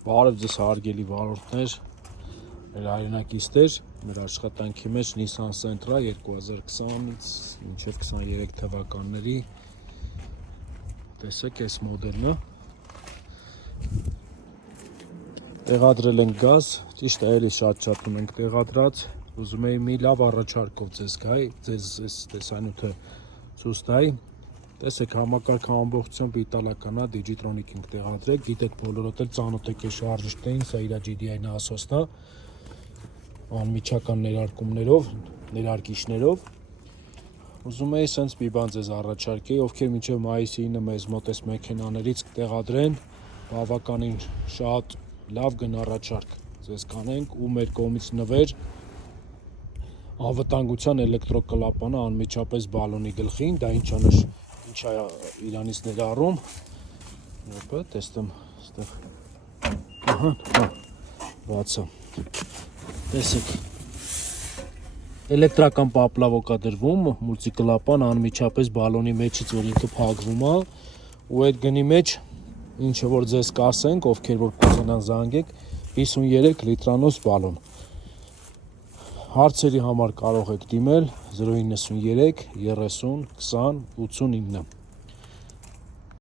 Բարև ձեզ հարգելի վարորդներ, մեր հայրենակիցներ, մեր աշխատանքի մեջ Nissan Sentra 2020-ից մինչև 23 թվականների, տեսեք այս մոդելն է, տեղադրել ենք գազ, ճիշտ է էլի շատ ունենք տեղադրած, ուզում էի մի լավ առաջարկով ձեզ գայի, ձեզ այս տեսանյութը ցույց տայի. Տեսեք համակարգը ամբողջությամբ իտալական է, Digitronic ենք տեղադրել, գիտեք բոլորդ էլ ծանոթ եք այս շարժիչներին, սա իր GDI насոսն է, անմիջական ներարկիչներով, ուզում էի սենց մի բան ձեզ առաջարկեի, ովքեր մինչև մայիսի 9 մեզ մոտ այս մեքենաներից կտեղադրեն, բավականին շատ լավ գնառաչարկ ձեզ կանենք ու մեր կողմից նվեր անվտանգության էլեկտրոկլապանը անմիջապես բալոնի գլխին, դա ինչ է իրանից ներառում, տեստեմ, բացը, տեսեք, էլեկտրական պապլավոկ է դրվում, մուլտիկլապան անմիջապես բալոնի մեջից, որ ինքը փակվում է, ու այդ գնի մեջ, ինչը որ ձեզ կասենք, ովքեր որ կուզենան զանգեք, 53 լիտրանոց բալոն, հարցերի համար կարող եք դիմել 093 30 20 89